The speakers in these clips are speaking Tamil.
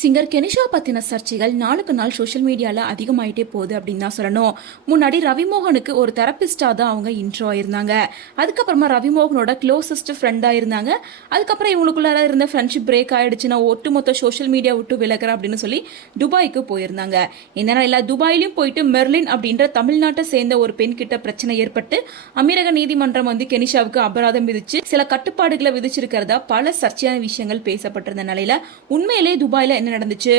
சிங்கர் கெனிஷா பத்தின சர்ச்சைகள் நாளுக்கு நாள் சோஷியல் மீடியால அதிகமாயிட்டே போகுது அப்படின்னு தான் சொல்லணும். முன்னாடி ரவிமோகனுக்கு ஒரு தெரபிஸ்டா தான் அவங்க இன்ட்ரோ ஆயிருந்தாங்க. அதுக்கப்புறமா ரவிமோகனோட க்ளோசஸ்ட் ஃப்ரெண்டா இருந்தாங்க. அதுக்கப்புறம் இவங்களுக்குள்ளார இருந்த ஃப்ரெண்ட்ஷிப் பிரேக் ஆயிடுச்சு, நான் ஒட்டுமொத்த சோஷியல் மீடியா விட்டு விலகிறேன் அப்படின்னு சொல்லி துபாய்க்கு போயிருந்தாங்க. இந்த நாளில் துபாயிலும் போயிட்டு மெர்லின் அப்படின்ற தமிழ்நாட்டை சேர்ந்த ஒரு பெண் கிட்ட பிரச்சனை ஏற்பட்டு அமீரக நீதிமன்றம் வந்து கெனிஷாவுக்கு அபராதம் விதிச்சு சில கட்டுப்பாடுகளை விதிச்சிருக்கிறதா பல சர்ச்சையான விஷயங்கள் பேசப்பட்டிருந்த நிலையில உண்மையிலே துபாயில என்ன நடந்துச்சு,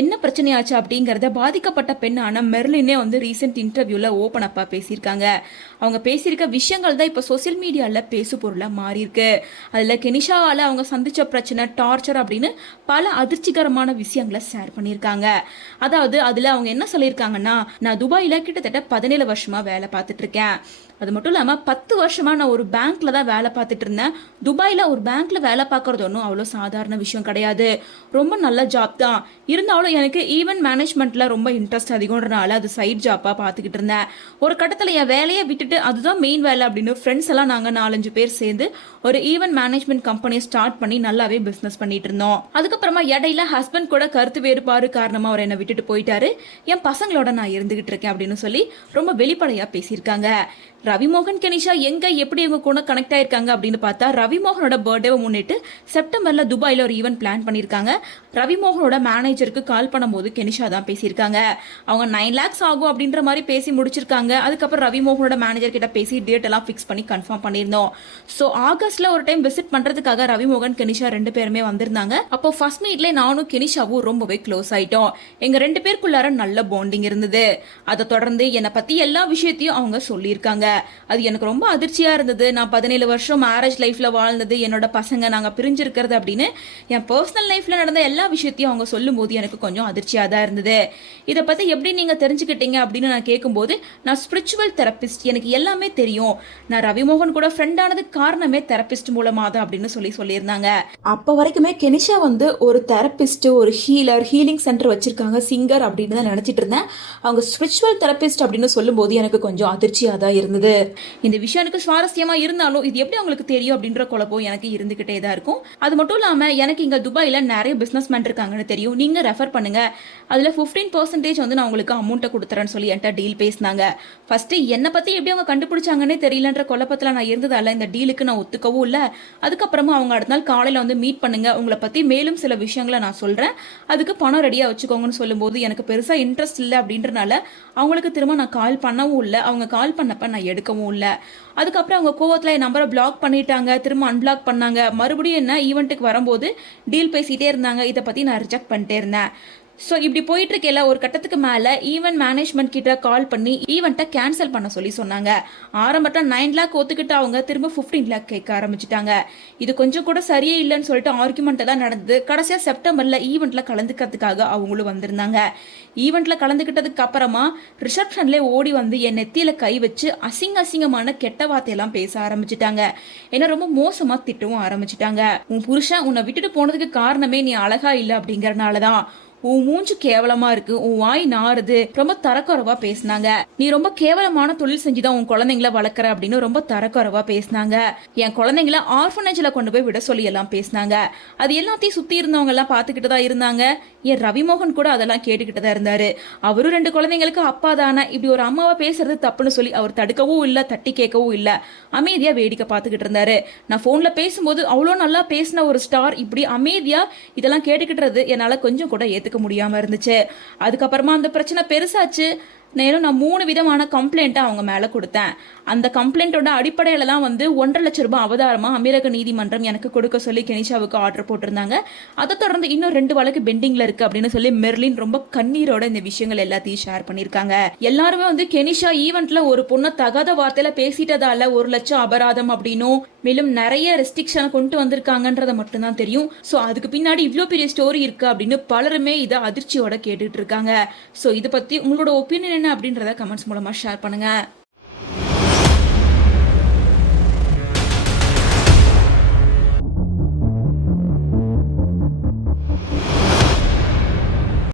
என்ன பிரச்சனையாச்சு அப்படிங்கறத பாதிக்கப்பட்ட பெண்ணான மெர்லினே வந்து ரீசெண்ட் இன்டர்வியூல ஓபன் அப்பா பேசியிருக்காங்க. அவங்க பேசியிருக்க விஷயங்கள் தான் இப்போ சோசியல் மீடியால பேசு பொருளா மாறி இருக்கு. அதுல கெனிஷாவால அவங்க சந்திச்ச பிரச்சனை, டார்ச்சர் அப்படின்னு பல அதிர்ச்சிகரமான விஷயங்களை ஷேர் பண்ணியிருக்காங்க. அதாவது அதுல அவங்க என்ன சொல்லியிருக்காங்கன்னா, நான் துபாயில கிட்டத்தட்ட 17 வருஷமா வேலை பார்த்துட்டு இருக்கேன். அது மட்டும் இல்லாமல் 10 வருஷமா நான் ஒரு பேங்க்ல தான் வேலை பார்த்துட்டு இருந்தேன். துபாயில் ஒரு பேங்க்ல வேலை பார்க்கறது ஒன்றும் அவ்வளோ சாதாரண விஷயம் கிடையாது. ரொம்ப நல்ல ஜாப் தான். இருந்தாலும் எனக்கு ஈவென்ட் மேனேஜ்மெண்ட்ல ரொம்ப இன்ட்ரெஸ்ட் அதிகம்ன்றனால அது சைட் ஜாப்பாக பார்த்துக்கிட்டு இருந்தேன். ஒரு கட்டத்தில் என் வேலையை விட்டுட்டு அதுதான் மெயின் வேலை அப்படின்னு ஃப்ரெண்ட்ஸ் எல்லாம் நாங்கள் 4-5 பேர் சேர்ந்து ஒரு ஈவென்ட் மேனேஜ்மெண்ட் கம்பெனியை ஸ்டார்ட் பண்ணி நல்லாவே பிஸ்னஸ் பண்ணிட்டு இருந்தோம். அதுக்கப்புறமா இடையில ஹஸ்பண்ட் கூட கருத்து வேறுபாடு காரணமாக அவர் என்னை விட்டுட்டு போயிட்டாரு. என் பசங்களோட நான் இருந்துகிட்டு இருக்கேன் அப்படின்னு சொல்லி ரொம்ப வெளிப்படையாக பேசியிருக்காங்க. ரவிமோகன் கெனிஷா எங்க எப்படி இவங்க கூட கனெக்ட் ஆயிருக்காங்க அப்படின்னு பார்த்தா, ரவிமோகனோட பர்த்டேவை முன்னிட்டு செப்டம்பர்ல துபாயில ஒரு ஈவென்ட் பிளான் பண்ணியிருக்காங்க. ரவிமோகனோட மேனேஜருக்கு கால் பண்ணும்போது கெனிஷா தான் பேசியிருக்காங்க. அவங்க 9 lakhs ஆகும் அப்படின்ற மாதிரி பேசி முடிச்சிருக்காங்க. அதுக்கப்புறம் ரவிமோகனோட மேனேஜர் கிட்ட பேசி டேட் எல்லாம் ஃபிக்ஸ் பண்ணி கன்ஃபார்ம் பண்ணியிருந்தோம். ஸோ ஆகஸ்ட்ல ஒரு டைம் விசிட் பண்றதுக்காக ரவிமோகன் கெனிஷா 2 பேருமே வந்திருந்தாங்க. அப்போ ஃபர்ஸ்ட் மீட்ல நானும் கெனிஷாவும் ரொம்பவே க்ளோஸ் ஆயிட்டோம். எங்க 2 பேருக்குள்ளார நல்ல பாண்டிங் இருந்தது. அதை தொடர்ந்து என்னை பத்தி எல்லா விஷயத்தையும் அவங்க சொல்லியிருக்காங்க. அது எனக்கு ரொம்ப அதிர்ச்சியா இருந்தது. நான் 17 வருஷம் மேரேஜ் லைஃப்ல வாழ்ந்தது, என்னோட பசங்க நாங்க பிரிஞ்சிருக்கிறது அப்படின்னு என் பர்சனல் லைஃப்ல நடந்த எல்லா விஷயத்தையும் அவங்க சொல்லும் போது எனக்கு கொஞ்சம் அதிர்ச்சியா தான் இருந்தது. இதை பத்தி எப்படி நீங்க தெரிஞ்சுக்கிட்டீங்க அப்படின்னு நான் கேட்கும்போது, நான் ஸ்பிரிச்சுவல் தெரபிஸ்ட், எனக்கு எல்லாமே தெரியும். நான் ரவிமோகன் கூட ஃப்ரெண்ட் ஆனதுக்கு காரணமே தெரபிஸ்ட் மூலமா தான் அப்படின்னு சொல்லியிருந்தாங்க. அப்ப வரைக்குமே கெனிஷா வந்து ஒரு தெரபிஸ்ட், ஒரு ஹீலர், ஹீலிங் சென்டர் வச்சிருக்காங்க, சிங்கர் அப்படின்னு தான் நினைச்சிட்டு இருந்தேன். அவங்க ஸ்பிரிச்சுவல் தெரபிஸ்ட் அப்படின்னு சொல்லும் போது எனக்கு கொஞ்சம் அதிர்ச்சியா தான் இருந்தது. இந்த விஷயம் எனக்கு சுவாரஸ்யமா இருந்தாலும் இது எப்படி உங்களுக்கு தெரியும் அப்படின்ற குழப்பம் எனக்கு இருந்துகிட்டே தான் இருக்கும். அது மட்டும் இல்லாம எனக்கு இங்க துபாயில நிறைய பிசினஸ் மேன் இருக்காங்கன்னு தெரியும். நீங்க ரெஃபர் பண்ணுங்க, அதுல 15% வந்து நான் உங்களுக்கு அமௌண்ட்டை கொடுத்துறேன்னு சொல்லி என்கிட்ட டீல் பேசினாங்க. ஃபர்ஸ்ட் என்னை பத்தி எப்படி அவங்க கண்டுபிடிச்சாங்கன்னே தெரியலன்ற குழப்பத்துல நான் இருந்ததால இந்த டீலுக்கு நான் ஒத்துக்கவும் இல்லை. அதுக்கப்புறமா அவங்க அடுத்த நாள் காலையில வந்து மீட் பண்ணுங்க, உங்களை பத்தி மேலும் சில விஷயங்களை நான் சொல்றேன், அதுக்கு பணம் ரெடியா வச்சுக்கோங்கன்னு சொல்லும்போது எனக்கு பெருசா இன்ட்ரெஸ்ட் இல்லை அப்படின்றனால அவங்களுக்கு திரும்ப நான் கால் பண்ணவும் இல்லை. அவங்க கால் பண்ணப்ப நான் எடுக்கவும் இல்லை. அதுக்கப்புறம் அவங்க கோவத்தில் என் நம்பரை பிளாக் பண்ணிட்டாங்க, திரும்ப அன்பிளாக் பண்ணாங்க. மறுபடியும் என்ன ஈவெண்ட்டுக்கு வரும்போது டீல் பேசிகிட்டே இருந்தாங்க. இதை பற்றி நான் ரிஜெக்ட் பண்ணிட்டே இருந்தேன். ஸோ இப்படி போயிட்டு இருக்கல ஒரு கட்டத்துக்கு மேலே ஈவெண்ட் மேனேஜ்மெண்ட் கிட்ட கால் பண்ணி ஈவெண்ட்டை கேன்சல் பண்ண சொல்லி சொன்னாங்க. ஆரம்பத்தில் 9 lakh ஒத்துக்கிட்டு அவங்க திரும்ப 15 lakh கேட்க ஆரம்பிச்சிட்டாங்க. இது கொஞ்சம் கூட சரியே இல்லைன்னு சொல்லிட்டு ஆர்குமெண்ட் எல்லாம் நடந்தது. கடைசியாக செப்டம்பர்ல ஈவெண்ட்ல கலந்துக்கிறதுக்காக அவங்களும் வந்திருந்தாங்க. ஈவெண்ட்ல கலந்துக்கிட்டதுக்கு அப்புறமா ரிசப்ஷன்ல ஓடி வந்து என் நெத்தியில கை வச்சு அசிங்கமான கெட்ட வார்த்தையெல்லாம் பேச ஆரம்பிச்சிட்டாங்க. என்ன ரொம்ப மோசமா திட்டவும் ஆரம்பிச்சிட்டாங்க. உன் புருஷன் உன்னை விட்டுட்டு போனதுக்கு காரணமே நீ அழகா இல்லை அப்படிங்கறனாலதான், உன் மூஞ்சு கேவலமா இருக்கு, உன் வாய் நாறுது, ரொம்ப தரக்குறைவா பேசினாங்க. நீ ரொம்ப கேவலமான தொழில் செஞ்சுதான் உன் குழந்தைங்களை வளர்க்குற அப்படின்னு ரொம்ப தரக்குறைவா பேசினாங்க. என் குழந்தைங்களை ஆர்ஃபனேஜ்ல கொண்டு போய் விட சொல்லி எல்லாம் பேசினாங்க. அது எல்லாத்தையும் சுத்தி இருந்தவங்க எல்லாம் பார்த்துக்கிட்டு தான் இருந்தாங்க. என் ரவிமோகன் கூட அதெல்லாம் கேட்டுக்கிட்டு தான் இருந்தாரு. அவரும் 2 குழந்தைங்களுக்கு அப்பா தானே, இப்படி ஒரு அம்மாவை பேசுறது தப்புன்னு சொல்லி அவர் தடுக்கவும் இல்லை, தட்டி கேட்கவும் இல்லை, அமைதியா வேடிக்கை பார்த்துக்கிட்டு இருந்தாரு. நான் போன்ல பேசும்போது அவ்வளோ நல்லா பேசின ஒரு ஸ்டார் இப்படி அமைதியா இதெல்லாம் கேட்டுக்கிட்டுறது என்னால கொஞ்சம் கூட ஏத்துக்க முடியாம இருந்துச்சு. அதுக்கப்புறமா அந்த பிரச்சனை பெருசாச்சு. நான் 3 விதமான கம்ப்ளைண்ட்டை அவங்க மேலே கொடுத்தேன். அந்த கம்ப்ளைண்ட்டோட அடிப்படையில தான் வந்து 1.5 லட்சம் ரூபாய் அவதாரமா அமீரக நீதிமன்றம் எனக்கு கொடுக்க சொல்லி கெனிஷாவுக்கு ஆர்டர் போட்டிருந்தாங்க. அதை தொடர்ந்து இன்னும் 2 வழக்கு பெண்டிங்ல இருக்கு அப்படின்னு சொல்லி மெர்லின் ரொம்ப கண்ணீரோட இந்த விஷயங்கள் எல்லாத்தையும் ஷேர் பண்ணியிருக்காங்க. எல்லாருமே வந்து கெனிஷா ஈவெண்ட்ல ஒரு பொண்ணை தகாத வார்த்தையில பேசிட்டதால 1 லட்சம் அபராதம் அப்படின்னும் மேலும் நிறைய ரெஸ்ட்ரிக்ஷனை கொண்டு வந்திருக்காங்கன்றத மட்டும்தான் தெரியும். ஸோ அதுக்கு பின்னாடி இவ்வளோ பெரிய ஸ்டோரி இருக்கு அப்படின்னு பலருமே இதை அதிர்ச்சியோட கேட்டுட்டு இருக்காங்க. ஸோ இதை பத்தி உங்களோட ஒப்பீனியன் என்ன அப்படின்றத கமெண்ட்ஸ் மூலமா ஷேர் பண்ணுங்க.